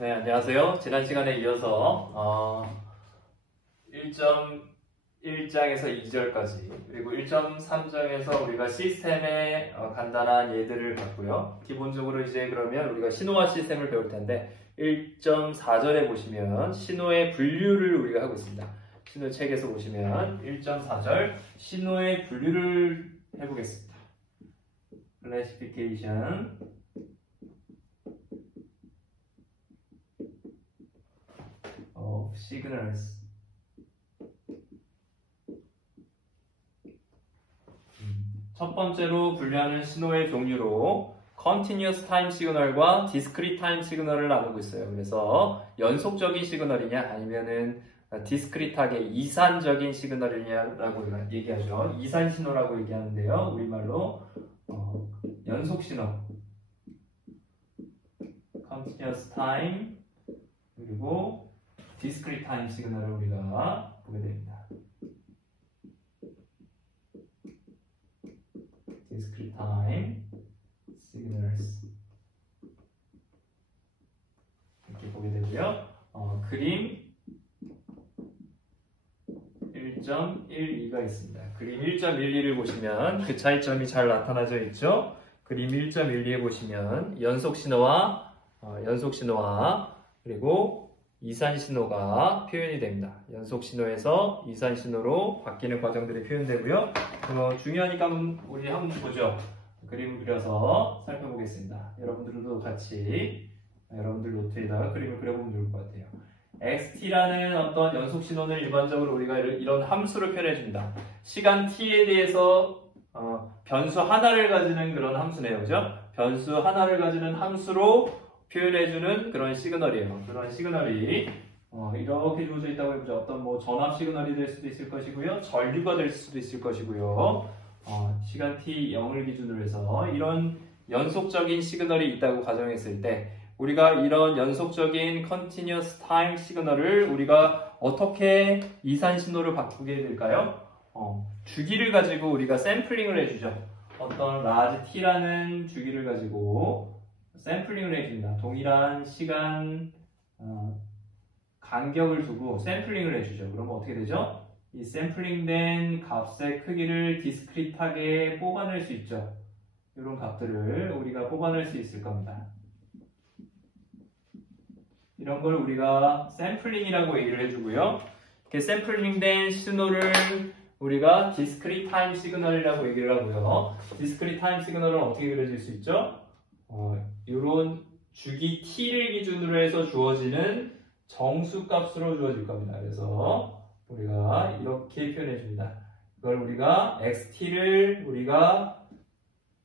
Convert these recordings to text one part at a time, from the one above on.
네, 안녕하세요. 지난 시간에 이어서 1.1장에서 2절까지 그리고 1.3장에서 우리가 시스템의 간단한 예들을 봤고요. 기본적으로 이제 그러면 우리가 신호화 시스템을 배울 텐데 1.4절에 보시면 신호의 분류를 우리가 하고 있습니다. 신호 책에서 보시면 1.4절 신호의 분류를 해보겠습니다. Classification of signals. 첫 번째로 분류하는 신호의 종류로 Continuous Time 시그널과 Discrete Time 시그널을 나누고 있어요. 그래서 연속적인 시그널이냐 아니면은 디스크리트하게 이산적인 시그널이냐라고 얘기하죠. 이산 신호라고 얘기하는데요. 우리말로 연속 신호, Continuous Time 그리고 Discrete Time 시그널을 우리가 보게 됩니다. Discrete Time Signals 이렇게 보게 되고요. 그림 1.12가 있습니다. 그림 1.12를 보시면 그 차이점이 잘 나타나져 있죠. 그림 1.12에 보시면 연속 신호와 그리고 이산 신호가 표현이 됩니다. 연속 신호에서 이산 신호로 바뀌는 과정들이 표현되고요. 중요하니까 우리 한번 보죠. 그림을 그려서 살펴보겠습니다. 여러분들도 같이 여러분들 노트에다가 그림을 그려보면 좋을 것 같아요. XT라는 어떤 연속 신호는 일반적으로 우리가 이런 함수를 표현해줍니다. 시간 t에 대해서 변수 하나를 가지는 그런 함수네요. 그죠? 변수 하나를 가지는 함수로 표현해주는 그런 시그널이에요. 그런 시그널이 이렇게 주어져 있다고 해보죠. 어떤 전압 시그널이 될 수도 있을 것이고요. 전류가 될 수도 있을 것이고요. 시간 t 0을 기준으로 해서 이런 연속적인 시그널이 있다고 가정했을 때 우리가 이런 연속적인 continuous time 시그널을 우리가 어떻게 이산 신호를 바꾸게 될까요? 주기를 가지고 우리가 샘플링을 해주죠. 어떤 large t라는 주기를 가지고 샘플링을 해줍니다. 동일한 시간 간격을 두고 샘플링을 해주죠. 그러면 어떻게 되죠? 이 샘플링된 값의 크기를 디스크리트하게 뽑아낼 수 있죠. 이런 값들을 우리가 뽑아낼 수 있을 겁니다. 이런 걸 우리가 샘플링이라고 얘기를 해주고요. 이렇게 샘플링된 신호를 우리가 discrete time 시그널이라고 얘기를 하고요. discrete time 시그널은 어떻게 그려질 수 있죠? 이런 주기 t를 기준으로 해서 주어지는 정수값으로 주어질 겁니다. 그래서 우리가 이렇게 표현해 줍니다. 이걸 우리가 xt를 우리가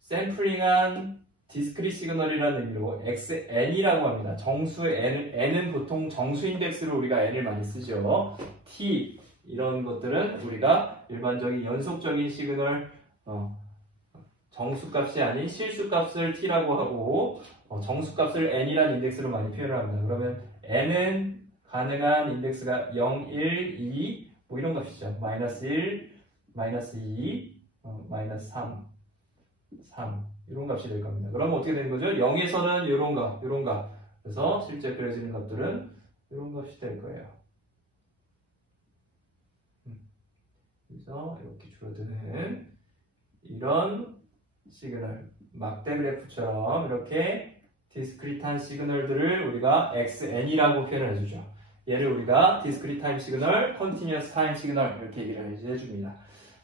샘플링한 디스크리트 시그널이라는 의미로 xn이라고 합니다. 정수 n은 보통 정수 인덱스로 우리가 n을 많이 쓰죠. t 이런 것들은 우리가 일반적인 연속적인 시그널 정수값이 아닌 실수값을 t라고 하고 정수값을 n이라는 인덱스로 많이 표현을 합니다. 그러면 n은 가능한 인덱스가 0, 1, 2 이런 값이죠. 마이너스 1, 마이너스 2, 마이너스 3 이런 값이 될 겁니다. 그러면 어떻게 되는 거죠? 0에서는 이런 값. 그래서 실제 그려지는 값들은 이런 값이 될 거예요. 그래서 이렇게 줄어드는 이런 시그널, 막대 그래프처럼 이렇게 디스크리트한 시그널들을 우리가 XN이라고 표현을 해주죠. 얘를 우리가 디스크리트 타임 시그널, 컨티뉴어스 타임 시그널 이렇게 얘기를 해줍니다.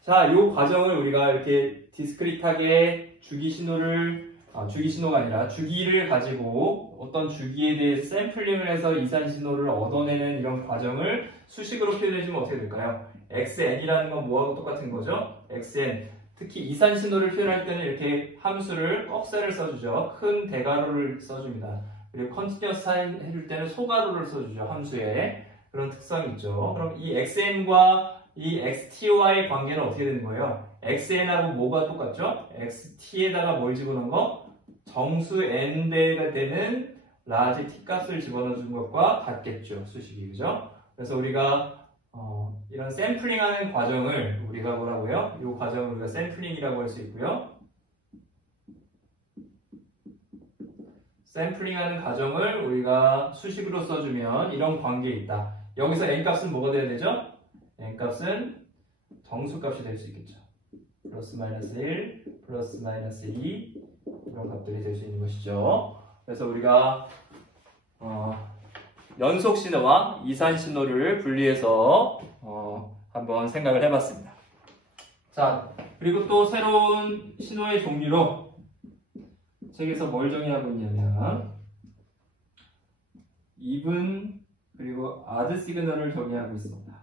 자, 이 과정을 우리가 이렇게 디스크리트하게 주기 신호가 아니라 주기를 가지고 어떤 주기에 대해 샘플링을 해서 이산 신호를 얻어내는 이런 과정을 수식으로 표현해주면 어떻게 될까요? XN이라는 건 뭐하고 똑같은 거죠? XN. 특히 이산 신호를 표현할 때는 이렇게 함수를 꺽쇠를 써주죠. 큰 대괄호를 써줍니다. 그리고 컨티뉴어스 타임 해줄 때는 소괄호를 써주죠. 함수에. 그런 특성이 있죠. 그럼 이 XN과 이 XT와의 관계는 어떻게 되는 거예요? XN하고 뭐가 똑같죠? XT에다가 뭘 집어넣은 거? 정수 N대가 되는 라지 T 값을 집어넣어준 것과 같겠죠. 수식이. 그죠? 그래서 우리가 이런 샘플링하는 과정을 우리가 뭐라고요? 이 과정을 우리가 샘플링이라고 할 수 있고요. 샘플링하는 과정을 우리가 수식으로 써주면 이런 관계에 있다. 여기서 n값은 뭐가 돼야 되죠? n값은 정수값이 될 수 있겠죠. 플러스 마이너스 1, 플러스 마이너스 2 이런 값들이 될 수 있는 것이죠. 그래서 우리가 연속 신호와 이산 신호를 분리해서 한번 생각을 해봤습니다. 자, 그리고 또 새로운 신호의 종류로 책에서 뭘 정의하고 있냐면 even 그리고 odd 시그널을 정의하고 있습니다.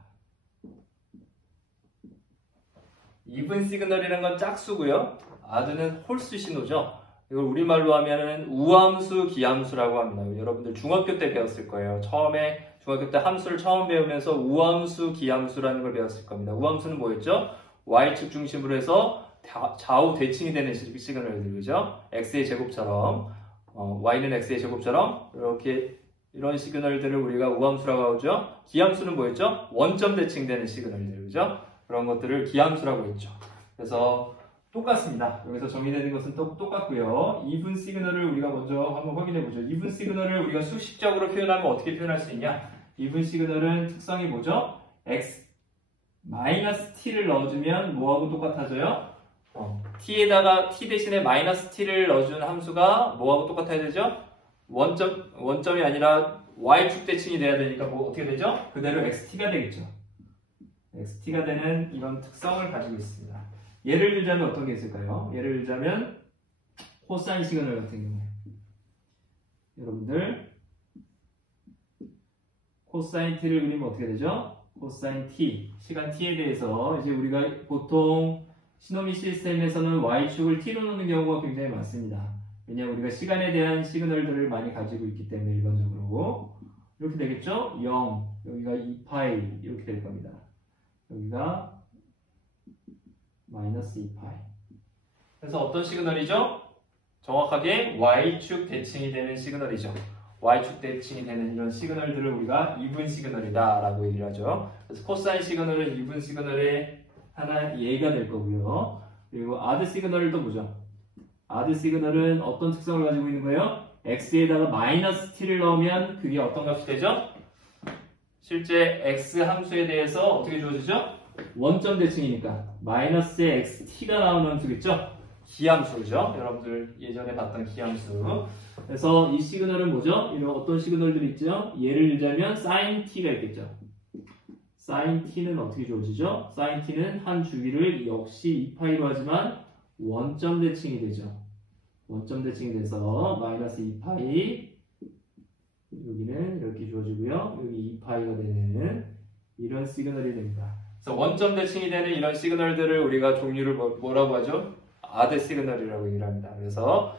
even 시그널이라는 건 짝수고요. odd는 홀수 신호죠. 이걸 우리말로 하면은 우함수, 기함수라고 합니다. 여러분들 중학교 때 배웠을 거예요. 처음에 중학교 때 함수를 처음 배우면서 우함수, 기함수라는 걸 배웠을 겁니다. 우함수는 뭐였죠? y축 중심으로 해서 좌우 대칭이 되는 시그널들이죠. x의 제곱처럼 y는 x의 제곱처럼 이렇게 이런 시그널들을 우리가 우함수라고 하죠. 기함수는 뭐였죠? 원점 대칭되는 시그널들이죠. 그런 것들을 기함수라고 했죠. 그래서 똑같습니다. 여기서 정의되는 것은 똑같고요. even 시그널을 우리가 먼저 한번 확인해 보죠. even 시그널을 우리가 수식적으로 표현하면 어떻게 표현할 수 있냐? even 시그널은 특성이 뭐죠? x 마이너스 t를 넣어주면 뭐하고 똑같아져요? t에다가 t 대신에 마이너스 t를 넣어준 함수가 뭐하고 똑같아야 되죠? 원점이 아니라 y축 대칭이 돼야 되니까 뭐 어떻게 되죠? 그대로 xt가 되겠죠. xt가 되는 이런 특성을 가지고 있습니다. 예를 들자면 어떤 게 있을까요? 예를 들자면 코사인 시그널 같은 경우에 여러분들 코사인 t를 그리면 어떻게 되죠? 코사인 t, 시간 t에 대해서 이제 우리가 보통 시노미 시스템에서는 y축을 t로 놓는 경우가 굉장히 많습니다. 왜냐하면 우리가 시간에 대한 시그널들을 많이 가지고 있기 때문에 일반적으로 이렇게 되겠죠? 0, 여기가 2파이 이렇게 될 겁니다. 여기가 마이너스 2파이. 그래서 어떤 시그널이죠? 정확하게 y축 대칭이 되는 시그널이죠. y축 대칭이 되는 이런 시그널들을 우리가 even 시그널이다 라고 얘기를 하죠. 그래서 코사인 시그널은 even 시그널의 하나 예가 될 거고요. 그리고 odd 시그널도 보죠. odd 시그널은 어떤 특성을 가지고 있는 거예요? x에다가 마이너스 t를 넣으면 그게 어떤 값이 되죠? 실제 x 함수에 대해서 어떻게 주어지죠? 원점 대칭이니까 마이너스의 xt가 나오는 함수겠죠? 기함수죠. 여러분들 예전에 봤던 기함수. 그래서 이 시그널은 뭐죠? 이런 어떤 시그널들이 있죠? 예를 들자면 sin t가 있겠죠. sin t는 어떻게 주어지죠? sin t는 한 주기를 역시 2파이로 하지만 원점 대칭이 되죠. 원점 대칭이 돼서 마이너스 2파이 여기는 이렇게 주어지고요. 여기 2파이가 되는 이런 시그널이 됩니다. 그래서 원점 대칭이 되는 이런 시그널들을 우리가 종류를 뭐라고 하죠? odd 시그널이라고 얘기를 합니다. 그래서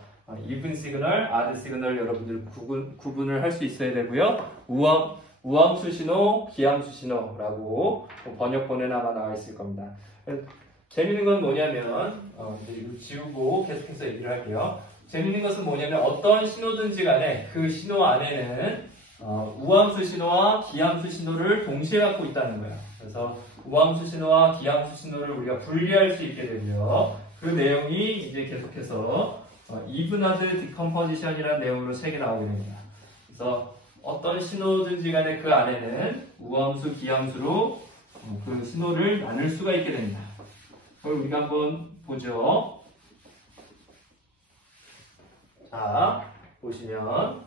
even 시그널, odd 시그널 여러분들 구분을 할 수 있어야 되고요. 우함수 신호, 기함수 신호라고 번역본에는 아마 나와 있을 겁니다. 재밌는 건 뭐냐면 이거 지우고 계속해서 얘기를 할게요. 재밌는 것은 뭐냐면 어떤 신호든지 간에 그 신호 안에는 우함수 신호와 기함수 신호를 동시에 갖고 있다는 거예요. 그래서 우함수 신호와 기함수 신호를 우리가 분리할 수 있게 되고요. 그 내용이 이제 계속해서 even odd decomposition이라는 내용으로 책에 나오게 됩니다. 그래서 어떤 신호든지 간에 그 안에는 우함수, 기함수로 그 신호를 나눌 수가 있게 됩니다. 그걸 우리가 한번 보죠. 자, 보시면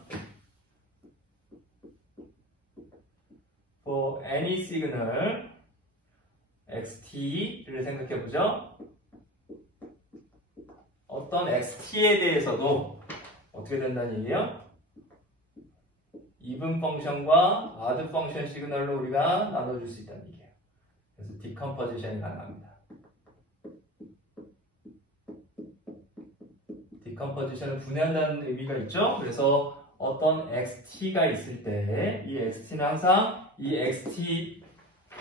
for any signal xt를 생각해 보죠. 어떤 xt에 대해서도 어떻게 된다는 얘기예요? even 펑션과 odd 펑션 시그널로 우리가 나눠줄 수 있다는 얘기예요. 그래서 decomposition이 가능합니다. decomposition은 분해한다는 의미가 있죠. 그래서 어떤 xt가 있을 때 이 xt는 항상 이 xt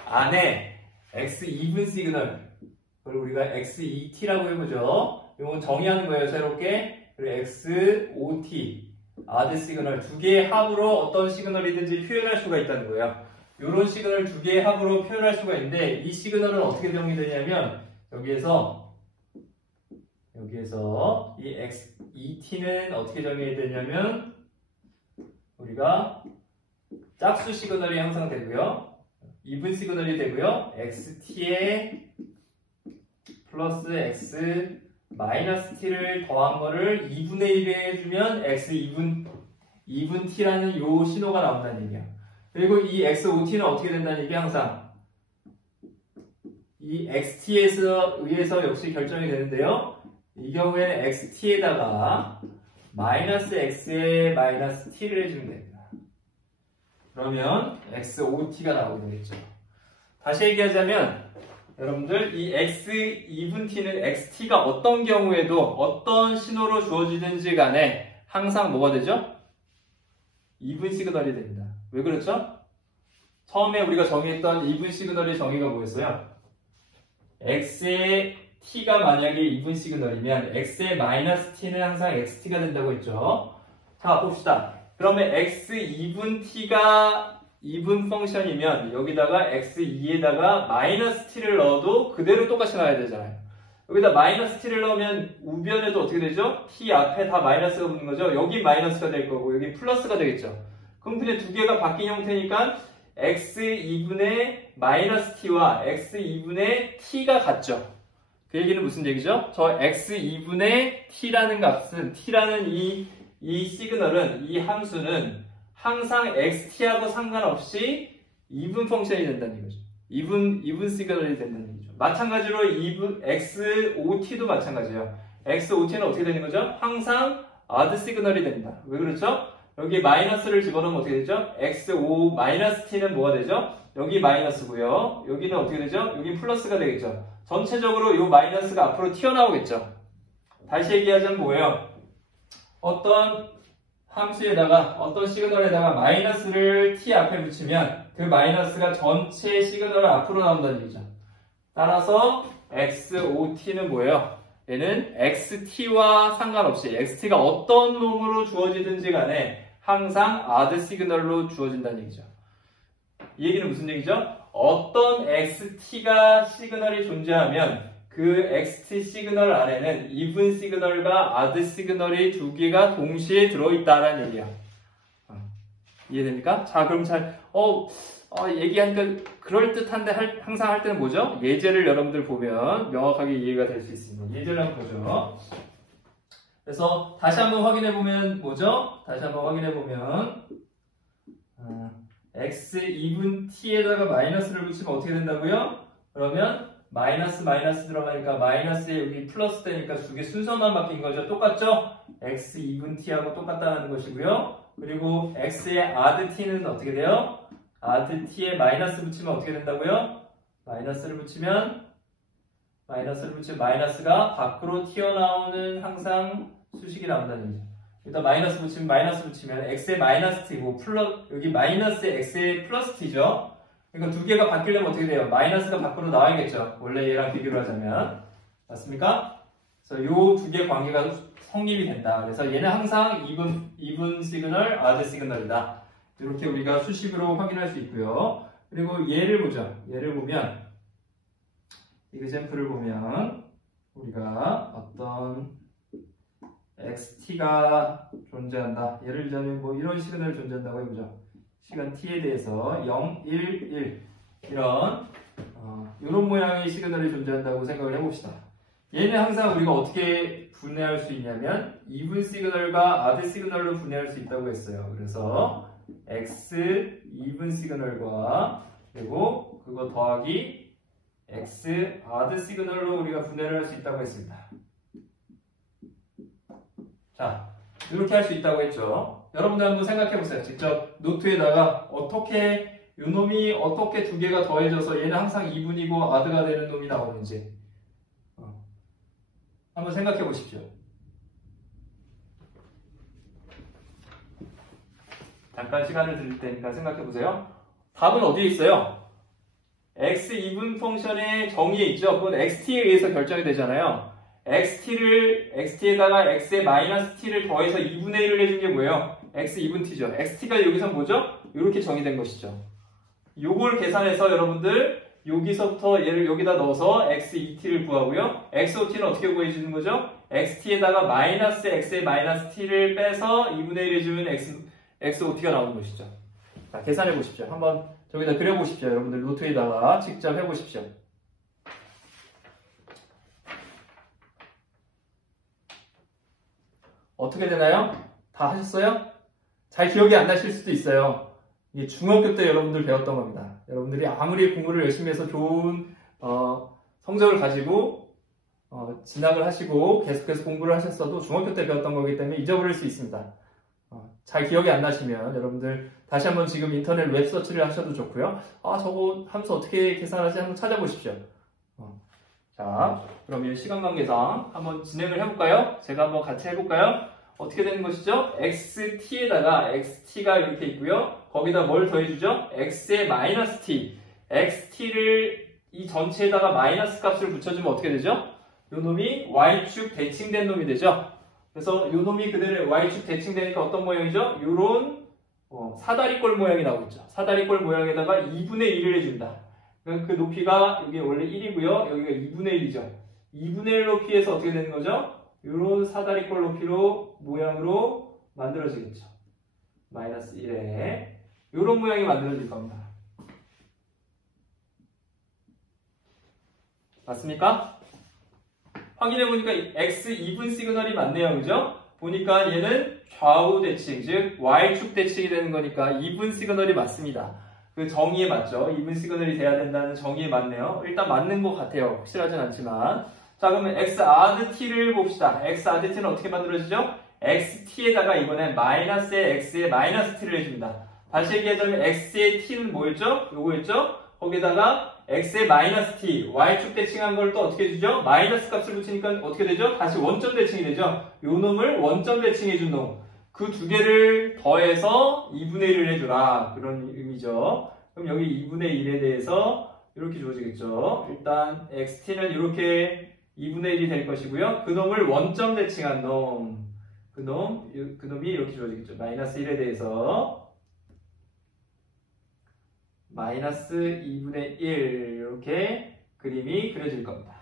안에 x even 시그널 그걸 우리가 xet라고 해보죠. 이거 정의하는 거예요. 새롭게. 그리고 xot odd 시그널 두 개의 합으로 어떤 시그널이든지 표현할 수가 있다는 거예요. 이런 시그널 두 개의 합으로 표현할 수가 있는데 이 시그널은 어떻게 정의되냐면 여기에서 이 2t는 어떻게 정의해야 되냐면 우리가 짝수 시그널이 항상 되고요. 이분 시그널이 되고요. xt에 플러스 x 마이너스 t를 더한 거를 2분의 1에 해주면 x 2분 t라는 요 신호가 나온다는 얘기야. 그리고 이 x5t는 어떻게 된다는 얘기야? 항상 이 xt에 의해서 역시 결정이 되는데요. 이 경우에는 xt에다가 마이너스 x에 마이너스 t를 해주면 됩니다. 그러면 x5t가 나오게 되겠죠. 다시 얘기하자면 여러분들 이 x 2분 t는 xt가 어떤 경우에도 어떤 신호로 주어지든지 간에 항상 뭐가 되죠? 2분 시그널이 됩니다. 왜 그렇죠? 처음에 우리가 정의했던 2분 시그널의 정의가 뭐였어요? x의 t가 만약에 2분 시그널이면 x의 마이너스 t는 항상 xt가 된다고 했죠. 자 봅시다. 그러면 x 2분 t가 2분 펑션이면 여기다가 x2에다가 마이너스 t를 넣어도 그대로 똑같이 나와야 되잖아요. 여기다 마이너스 t를 넣으면 우변에도 어떻게 되죠? t 앞에 다 마이너스가 붙는 거죠. 여기 마이너스가 될 거고 여기 플러스가 되겠죠. 그럼 그냥 두 개가 바뀐 형태니까 x2분의 마이너스 t와 x2분의 t가 같죠. 그 얘기는 무슨 얘기죠? 저 x2분의 t라는 값은 t라는 이 시그널은 이 함수는 항상 xt하고 상관없이 2분 펑션이 된다는 거죠. 2분 시그널이 된다는 얘기죠. 마찬가지로 2분 x5t도 마찬가지예요. x5t는 어떻게 되는 거죠? 항상 odd 시그널이 됩니다. 왜 그렇죠? 여기 마이너스를 집어넣으면 어떻게 되죠? x5 마이너스 t는 뭐가 되죠? 여기 마이너스고요. 여기는 어떻게 되죠? 여기 플러스가 되겠죠. 전체적으로 이 마이너스가 앞으로 튀어나오겠죠. 다시 얘기하자면 뭐예요? 어떤 함수에다가 어떤 시그널에다가 마이너스를 t 앞에 붙이면 그 마이너스가 전체 시그널 앞으로 나온다는 얘기죠. 따라서 x5t는 뭐예요? 얘는 xt와 상관없이 xt가 어떤 놈으로 주어지든지 간에 항상 odd 시그널로 주어진다는 얘기죠. 이 얘기는 무슨 얘기죠? 어떤 xt가 시그널이 존재하면 그 xt 시그널 안에는 even 시그널과 odd 시그널이 두 개가 동시에 들어있다라는 얘기야. 이해됩니까? 자, 그럼 얘기하니까 그럴듯한데 항상 할 때는 뭐죠? 예제를 여러분들 보면 명확하게 이해가 될 수 있습니다. 예제를 한번 보죠. 그래서 다시 한번 확인해 보면 뭐죠? 다시 한번 확인해 보면 x 2분 t에다가 마이너스를 붙이면 어떻게 된다고요? 그러면 마이너스 들어가니까 마이너스에 여기 플러스 되니까 두 개 순서만 바뀐 거죠. 똑같죠? x 2분 t하고 똑같다는 것이고요. 그리고 x의 odd t는 어떻게 돼요? odd t에 마이너스 붙이면 어떻게 된다고요? 마이너스를 붙이면 마이너스가 밖으로 튀어나오는 항상 수식이 나온다는 얘기죠. 일단 마이너스 붙이면 x의 마이너스 t고 여기 마이너스에 x의 플러스 t죠. 그러니까 두 개가 바뀌려면 어떻게 돼요? 마이너스가 밖으로 나와야겠죠. 원래 얘랑 비교를 하자면. 맞습니까? 그래서 요 두 개의 관계가 성립이 된다. 그래서 얘는 항상 even 시그널, odd 시그널이다. 이렇게 우리가 수식으로 확인할 수 있고요. 그리고 얘를 보죠. 얘를 보면 example을 보면 우리가 어떤 xt가 존재한다. 예를 들자면 뭐 이런 시그널이 존재한다고 해보죠. 시간 t에 대해서 0, 1, 1 이런 모양의 시그널이 존재한다고 생각을 해봅시다. 얘는 항상 우리가 어떻게 분해할 수 있냐면 even 시그널과 odd 시그널로 분해할 수 있다고 했어요. 그래서 x even 시그널과 그리고 그거 더하기 x odd 시그널로 우리가 분해를 할 수 있다고 했습니다. 자, 이렇게 할 수 있다고 했죠. 여러분들 한번 생각해 보세요. 직접 노트에다가 어떻게 이 놈이 어떻게 두 개가 더해져서 얘는 항상 2분이고 odd가 되는 놈이 나오는지 한번 생각해 보십시오. 잠깐 시간을 드릴 테니까 생각해 보세요. 답은 어디에 있어요? x 2분 펑션의 정의에 있죠. 그건 xt에 의해서 결정이 되잖아요. xt에다가 x의 마이너스 t를 더해서 2분의 1을 해준 게 뭐예요? x 2분 t죠. xt가 여기서 뭐죠? 이렇게 정의된 것이죠. 요걸 계산해서 여러분들 여기서부터 얘를 여기다 넣어서 x 2t를 구하고요. x 5t는 어떻게 구해주는 거죠? xt에다가 마이너스 x의 마이너스 t를 빼서 2분의 1 해주면 xot가 나오는 것이죠. 자, 계산해 보십시오. 한번 저기다 그려보십시오. 여러분들 노트에다가 직접 해보십시오. 어떻게 되나요? 다 하셨어요? 잘 기억이 안 나실 수도 있어요. 이게 중학교 때 여러분들 배웠던 겁니다. 여러분들이 아무리 공부를 열심히 해서 좋은 성적을 가지고 진학을 하시고 계속해서 공부를 하셨어도 중학교 때 배웠던 거기 때문에 잊어버릴 수 있습니다. 잘 기억이 안 나시면 여러분들 다시 한번 지금 인터넷 웹 서치를 하셔도 좋고요. 저거 함수 어떻게 계산하지 한번 찾아보십시오. 자, 그럼 이 시간 관계상 한번 진행을 해볼까요? 제가 한번 같이 해볼까요? 어떻게 되는 것이죠? xt에다가 xt가 이렇게 있고요. 거기다 뭘 더해주죠? x의 마이너스 t. xt를 이 전체에다가 마이너스 값을 붙여주면 어떻게 되죠? 요 놈이 y축 대칭된 놈이 되죠? 그래서 요 놈이 그대로 y축 대칭되니까 어떤 모양이죠? 요런 사다리꼴 모양이 나오겠죠. 사다리꼴 모양에다가 2분의 1을 해준다. 그 높이가 이게 원래 1이고요. 여기가 2분의 1이죠. 2분의 1 높이에서 어떻게 되는 거죠? 요런 사다리꼴 높이로 모양으로 만들어지겠죠. 마이너스 1에 요런 모양이 만들어질 겁니다. 맞습니까? 확인해보니까 x 2분 시그널이 맞네요. 그죠? 보니까 얘는 좌우 대칭, 즉 y축 대칭이 되는 거니까 2분 시그널이 맞습니다. 그 정의에 맞죠? 2분 시그널이 돼야 된다는 정의에 맞네요. 일단 맞는 것 같아요. 확실하진 않지만. 자, 그러면 x 아드 t를 봅시다. x 아드 t는 어떻게 만들어지죠? xt에다가 이번엔 마이너스의 x의 마이너스 t를 해줍니다. 다시 얘기하자면 x의 t는 뭐였죠? 요거였죠? 거기다가 x의 마이너스 t, y축 대칭한 걸 또 어떻게 해주죠? 마이너스 값을 붙이니까 어떻게 되죠? 다시 원점 대칭이 되죠? 요 놈을 원점 대칭해준 놈. 그 두 개를 더해서 2분의 1을 해주라. 그런 의미죠. 그럼 여기 2분의 1에 대해서 이렇게 주어지겠죠. 일단 xt는 이렇게 2분의 1이 될 것이고요. 그 놈을 원점 대칭한 놈. 그 놈이 이렇게 주어지겠죠. 마이너스 1에 대해서 마이너스 2분의 1 이렇게 그림이 그려질 겁니다.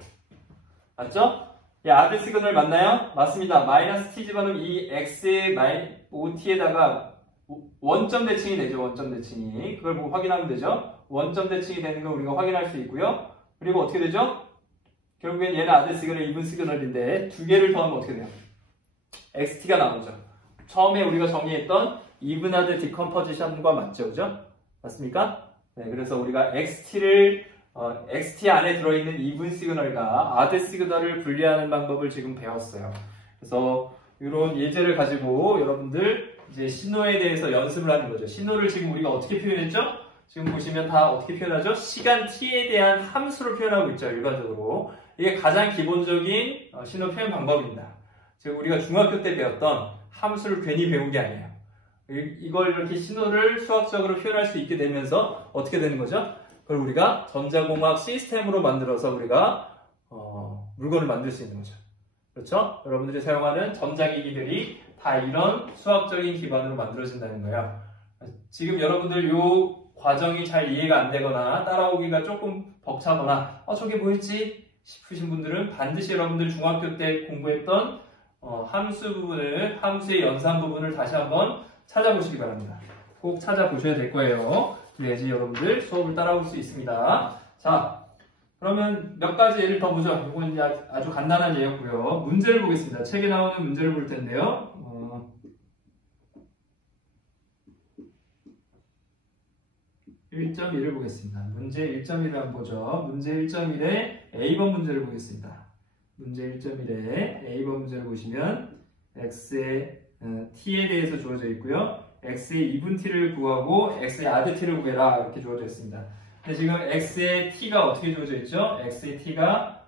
맞죠? 아들 시그널 맞나요? 맞습니다. 마이너스 t 집어넣으면 이 x의 ot에다가 원점 대칭이 되죠. 원점 대칭이. 그걸 보고 확인하면 되죠. 원점 대칭이 되는 걸 우리가 확인할 수 있고요. 그리고 어떻게 되죠? 결국엔 얘는 아들 시그널, 이분 시그널인데 두 개를 더하면 어떻게 돼요? xt가 나오죠. 처음에 우리가 정의했던 even 아들 디컴포지션과 맞죠? 그죠? 맞습니까? 네, 그래서 우리가 XT 안에 들어있는 이분 시그널과 아드 시그널을 분리하는 방법을 지금 배웠어요. 그래서 이런 예제를 가지고 여러분들 이제 신호에 대해서 연습을 하는 거죠. 신호를 지금 우리가 어떻게 표현했죠? 지금 보시면 다 어떻게 표현하죠? 시간 t에 대한 함수로 표현하고 있죠. 일반적으로. 이게 가장 기본적인 신호 표현 방법입니다. 지금 우리가 중학교 때 배웠던 함수를 괜히 배운 게 아니에요. 이걸 이렇게 신호를 수학적으로 표현할 수 있게 되면서 어떻게 되는 거죠? 그걸 우리가 전자공학 시스템으로 만들어서 우리가 물건을 만들 수 있는 거죠. 그렇죠? 여러분들이 사용하는 전자기기들이 다 이런 수학적인 기반으로 만들어진다는 거예요. 지금 여러분들 이 과정이 잘 이해가 안 되거나 따라오기가 조금 벅차거나 저게 뭐였지? 싶으신 분들은 반드시 여러분들 중학교 때 공부했던 함수 부분을, 함수의 연산 부분을 다시 한번 찾아보시기 바랍니다. 꼭 찾아보셔야 될 거예요. 그래야지 여러분들 수업을 따라올 수 있습니다. 자, 그러면 몇 가지 예를 더 보죠. 이건 아주 간단한 예였고요. 문제를 보겠습니다. 책에 나오는 문제를 볼 텐데요. 1.1을 보겠습니다. 문제 1.1을 한번 보죠. 문제 1.1에 A번 문제를 보겠습니다. 문제 1.1에 A번 문제를 보시면 x의 t에 대해서 주어져 있고요. x의 2분 t를 구하고 x의 아드 t를 구해라 이렇게 주어져 있습니다. 근데 지금 x의 t가 어떻게 주어져 있죠? x의 t가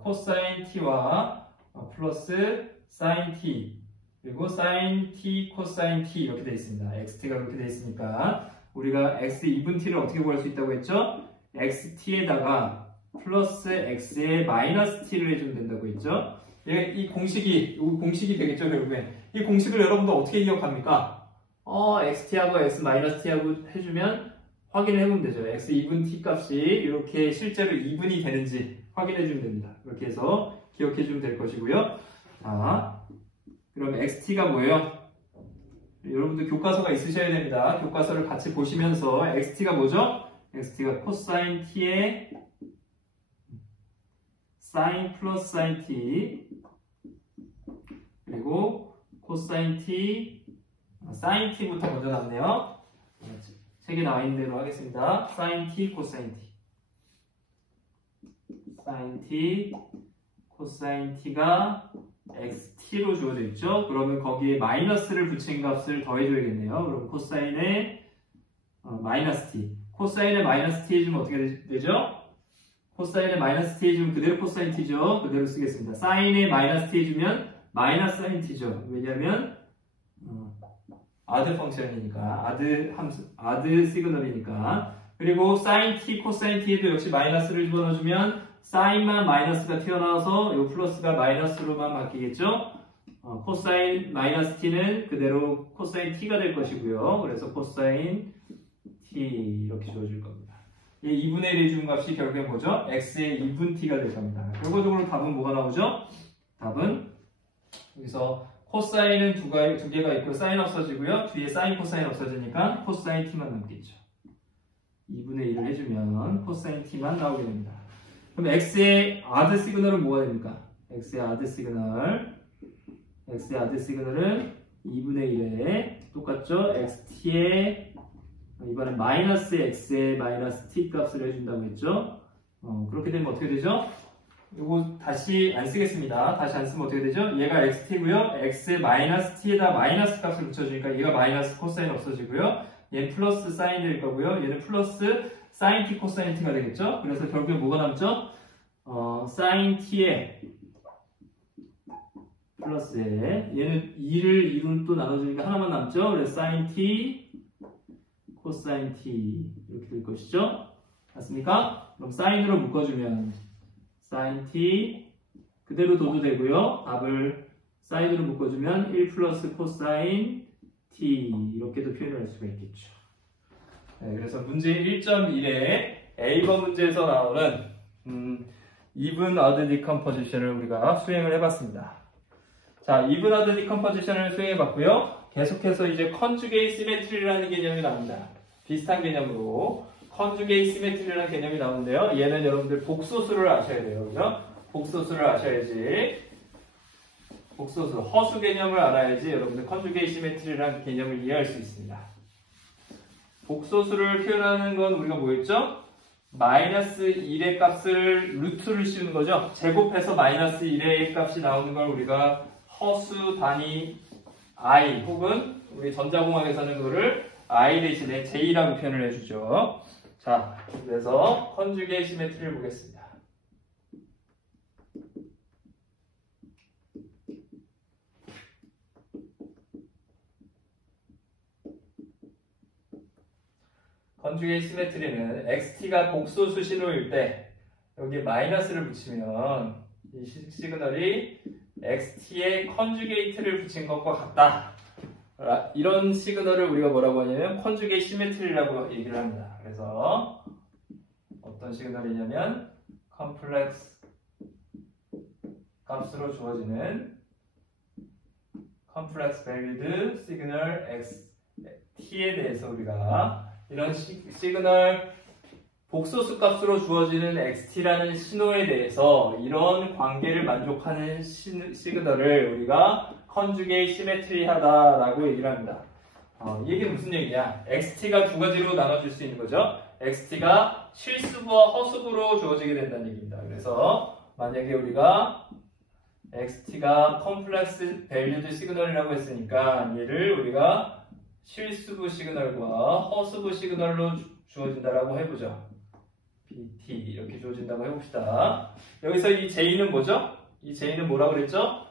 코사인 t와 플러스 사인 t 그리고 사인 t, 코사인 t 이렇게 되어 있습니다. xt가 그렇게 되어 있으니까 우리가 x의 2분 t를 어떻게 구할 수 있다고 했죠? xt에다가 플러스 x의 마이너스 t를 해주면 된다고 했죠? 이 공식이 되겠죠, 결국엔. 이 공식을 여러분들 어떻게 기억합니까? xt하고 x-t하고 해주면 확인을 해보면 되죠. x 2분 t 값이 이렇게 실제로 2분이 되는지 확인해주면 됩니다. 이렇게 해서 기억해주면 될 것이고요. 자, 그럼 XT가 뭐예요? 여러분들 교과서가 있으셔야 됩니다. 교과서를 같이 보시면서 XT가 뭐죠? XT가 코사인 T의 사인 플러스 사인 T 그리고 코사인 T 사인 T부터 먼저 나왔네요. 책에 나와 있는 대로 하겠습니다. 사인 T, 코사인 T 사인 T, 코사인 T가 XT로 주어져 있죠. 그러면 거기에 마이너스를 붙인 값을 더해줘야겠네요. 그럼 코사인에 마이너스 T 코사인에 마이너스 T 해주면 어떻게 되죠? 코사인에 마이너스 T 해주면 그대로 코사인 T죠. 그대로 쓰겠습니다. 사인에 마이너스 T 해주면 마이너스 사인 T죠. 왜냐하면 아드 펑션이니까 아드 시그널이니까. 그리고 사인 T, 코사인 T에도 역시 마이너스를 집어넣어주면 사인만 마이너스가 튀어나와서 이 플러스가 마이너스로만 바뀌겠죠. 코사인 마이너스 T는 그대로 코사인 T가 될 것이고요. 그래서 코사인 T 이렇게 주어질 겁니다. 이 2분의 1에 준 값이 결국엔 뭐죠? X의 2분 T가 될 겁니다. 결과적으로 답은 뭐가 나오죠? 답은 여기서 코사인은 두 개가 있고 사인 없어지고요. 뒤에 사인 코사인 없어지니까 코사인 T만 남겠죠. 2분의 1을 해주면 코사인 T만 나오게 됩니다. 그럼 X의 아드 시그널은 뭐가 됩니까? X의 아드 시그널은 2분의 1에 똑같죠? XT의 이번엔 마이너스 X의 마이너스 T 값을 해준다고 했죠? 그렇게 되면 어떻게 되죠? 이거 다시 안 쓰겠습니다. 다시 안 쓰면 어떻게 되죠? 얘가 XT고요. X의 마이너스 T에다 마이너스 값을 붙여주니까 얘가 마이너스 코사인 없어지고요. 얘는 플러스 사인 될 거고요. 얘는 플러스 사인 T 코사인 T가 되겠죠? 그래서 결국에 뭐가 남죠? 사인 T에 플러스에 얘는 2를 2로 또 나눠주니까 하나만 남죠? 그래서 사인 T 코사인 T 이렇게 될 것이죠? 맞습니까? 그럼 사인으로 묶어주면 사인 T 그대로 둬도 되고요. 답을 사인으로 묶어주면 1 플러스 코사인 T 이렇게도 표현할 수가 있겠죠. 네, 그래서 문제 1.1에 A번 문제에서 나오는 even odd decomposition을 우리가 수행을 해봤습니다. 자, even odd decomposition을 수행해봤고요. 계속해서 이제 conjugate symmetry라는 개념이 나옵니다. 비슷한 개념으로 conjugate symmetry라는 개념이 나오는데요. 얘는 여러분들 복소수를 아셔야 돼요. 그죠? 복소수를 아셔야지. 복소수, 허수 개념을 알아야지 여러분들 conjugate symmetry라는 개념을 이해할 수 있습니다. 복소수를 표현하는 건 우리가 뭐였죠? 마이너스 1의 값을 루트를 씌우는 거죠. 제곱해서 마이너스 1의 값이 나오는 걸 우리가 허수 단위 i 혹은 우리 전자공학에서는 그거를 i 대신에 j라고 표현을 해주죠. 자, 그래서 컨주게이트 시메트리를 보겠습니다. 컨주게이트 시메트리는 xt가 복소수 신호일 때 여기 마이너스를 붙이면 이 시그널이 xt에 컨주게이트를 붙인 것과 같다. 이런 시그널을 우리가 뭐라고 하냐면 컨주게이트 시메트리라고 얘기를 합니다. 그래서 어떤 시그널이냐면 컴플렉스 값으로 주어지는 컴플렉스 밸리드 시그널 xt에 대해서 우리가 이런 시그널 복소수 값으로 주어지는 XT라는 신호에 대해서 이런 관계를 만족하는 시그널을 우리가 컨주게이트 시메트리하다라고 얘기를 합니다. 이 얘기는 무슨 얘기냐? XT가 두 가지로 나눠질 수 있는 거죠. XT가 실수부와 허수부로 주어지게 된다는 얘기입니다. 그래서 만약에 우리가 XT가 컴플렉스 밸리드 시그널이라고 했으니까 얘를 우리가 실수부 시그널과 허수부 시그널로 주어진다라고 해보죠. BT 이렇게 주어진다고 해봅시다. 여기서 이 J는 뭐죠? 이 J는 뭐라고 그랬죠?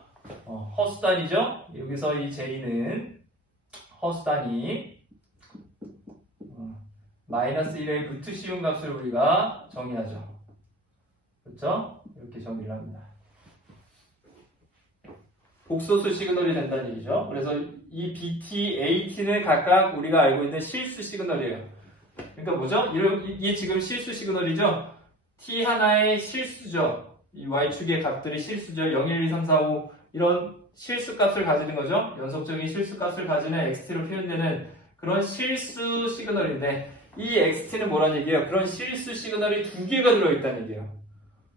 허수단위죠? 여기서 이 J는 허수단위 마이너스 1의 루트 씌운 값을 우리가 정의하죠. 그렇죠? 이렇게 정의를 합니다. 복소수 시그널이 된다는 얘기죠. 그래서 이 BT, AT는 각각 우리가 알고 있는 실수 시그널이에요. 그러니까 뭐죠? 이게 지금 실수 시그널이죠? T 하나의 실수죠. 이 Y축의 값들이 실수죠. 0, 1, 2, 3, 4, 5 이런 실수값을 가지는 거죠. 연속적인 실수값을 가지는 xt로 표현되는 그런 실수 시그널인데 이 xt는 뭐라는 얘기예요? 그런 실수 시그널이 두 개가 들어있다는 얘기예요.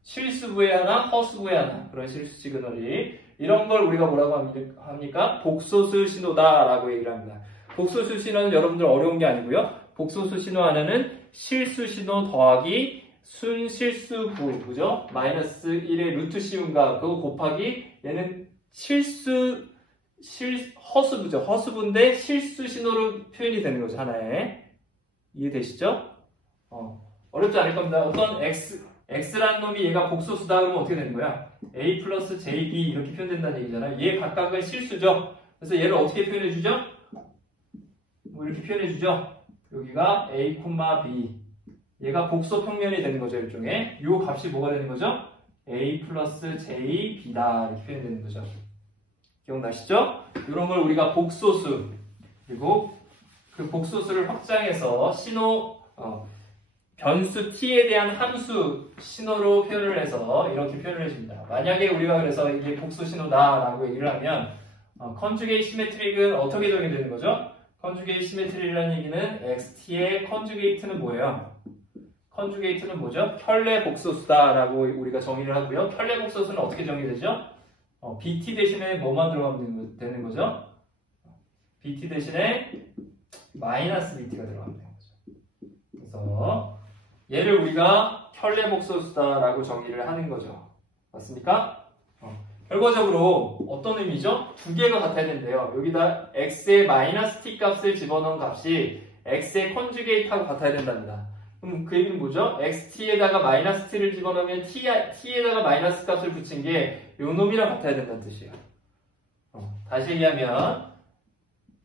실수부에 하나, 허수부에 하나. 그런 실수 시그널이. 이런 걸 우리가 뭐라고 합니까? 복소수 신호다라고 얘기를 합니다. 복소수 신호는 여러분들 어려운 게 아니고요. 복소수 신호 안에는 실수 신호 더하기 순실수부, 그죠? 마이너스 1의 루트 씌운가 그거 곱하기 얘는 허수부죠. 허수부인데 실수 신호로 표현이 되는 거죠. 하나에. 이해되시죠? 어렵지 않을 겁니다. 어떤 x라는 놈이 얘가 복소수다 그러면 어떻게 되는 거야? a 플러스 jb 이렇게 표현된다는 얘기잖아요. 얘 각각은 실수죠. 그래서 얘를 어떻게 표현해주죠? 뭐 이렇게 표현해주죠. 여기가 a, b 얘가 복소 평면이 되는 거죠. 일종의 요 값이 뭐가 되는 거죠? a 플러스 jb다 이렇게 표현되는 거죠. 기억나시죠? 이런 걸 우리가 복소수 그리고 그 복소수를 확장해서 신호 변수 t에 대한 함수 신호로 표현을 해서 이렇게 표현을 해줍니다. 만약에 우리가 그래서 이게 복수 신호다라고 얘기를 하면 컨주게이트 시메트릭은 어떻게 적용되는 거죠? 컨주게이트 시메트릭이라는 얘기는 xt의 컨주게이트는 뭐예요? 컨주게이트는 뭐죠? 켤레 복소수다라고 우리가 정의를 하고요. 켤레 복소수는 어떻게 정의되죠? bt 대신에 뭐만 들어가면 되는 거죠? bt 대신에 마이너스 bt가 들어가면 되는 거죠. 그래서 얘를 우리가 켤레 복소수다라고 정의를 하는 거죠. 맞습니까? 결과적으로 어떤 의미죠? 두 개가 같아야 된대요. 여기다 x의 마이너스 t 값을 집어넣은 값이 x의 컨주게이트하고 같아야 된답니다. 그럼 그 얘기는 뭐죠? xt에다가 마이너스 t를 집어넣으면 t에다가 마이너스 값을 붙인 게 요 놈이랑 같아야 된다는 뜻이에요. 다시 얘기하면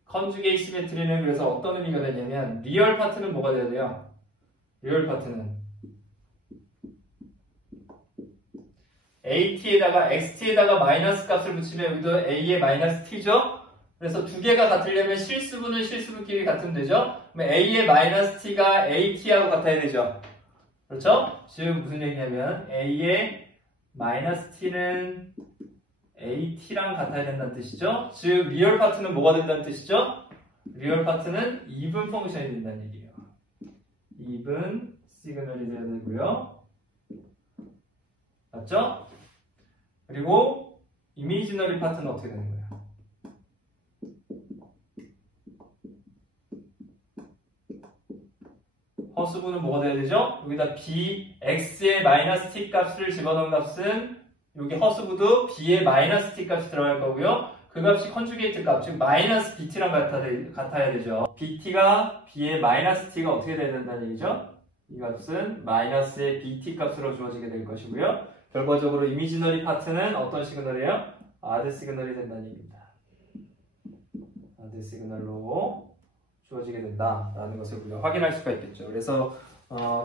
컨주게이트 시메트리는 그래서 어떤 의미가 되냐면 리얼 파트는 뭐가 돼야 돼요? 리얼 파트는 at에다가 xt에다가 마이너스 값을 붙이면 여기도 a의 마이너스 t죠? 그래서 두 개가 같으려면 실수분은 실수분끼리 같으면 되죠? 그럼 a의 마이너스 t가 at하고 같아야 되죠? 그렇죠? 지금 무슨 얘기냐면 a의 마이너스 t는 at랑 같아야 된다는 뜻이죠? 즉 리얼 파트는 뭐가 된다는 뜻이죠? 리얼 파트는 even 펑션이 된다는 얘기예요. even 시그널이 돼야 되고요. 맞죠? 그리고 이미지너리 파트는 어떻게 되는 거예요? 허수부는 뭐가 돼야 되죠? 여기다 x의 마이너스 t 값을 집어넣은 값은 여기 허수부도 b의 마이너스 t 값이 들어갈 거고요. 그 값이 컨주게이트 값, 즉 마이너스 bt랑 같아야 되죠. bt가 b의 마이너스 t가 어떻게 돼야 된다는 얘기죠? 이 값은 마이너스의 bt 값으로 주어지게 될 것이고요. 결과적으로 이미지너리 파트는 어떤 시그널이에요? 아드 시그널이 된다는 얘기입니다. 아드 시그널로 주어지게 된다라는 것을 우리가 확인할 수가 있겠죠. 그래서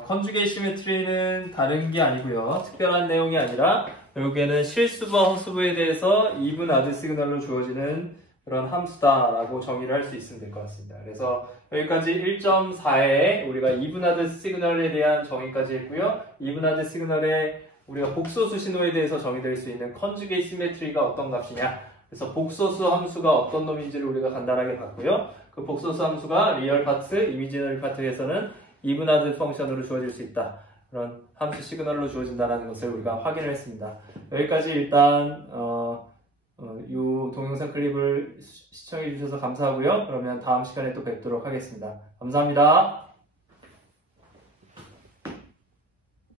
컨주게이트 시메트리는 다른 게 아니고요. 특별한 내용이 아니라 결국에는 실수와 허수부에 대해서 even 아드 시그널로 주어지는 그런 함수다라고 정의를 할 수 있으면 될 것 같습니다. 그래서 여기까지 1.4에 우리가 even 아드 시그널에 대한 정의까지 했고요. even 아드 시그널에 우리가 복소수 신호에 대해서 정의될 수 있는 컨주게이트 시메트리가 어떤 값이냐, 그래서 복소수 함수가 어떤 놈인지를 우리가 간단하게 봤고요. 그 복소수 함수가 리얼 파트, 이미지너리 파트에서는 even 아드 펑션으로 주어질 수 있다. 그런 함수 시그널로 주어진다는 것을 우리가 확인을 했습니다. 여기까지 일단 이 동영상 클립을 시청해 주셔서 감사하고요. 그러면 다음 시간에 또 뵙도록 하겠습니다. 감사합니다.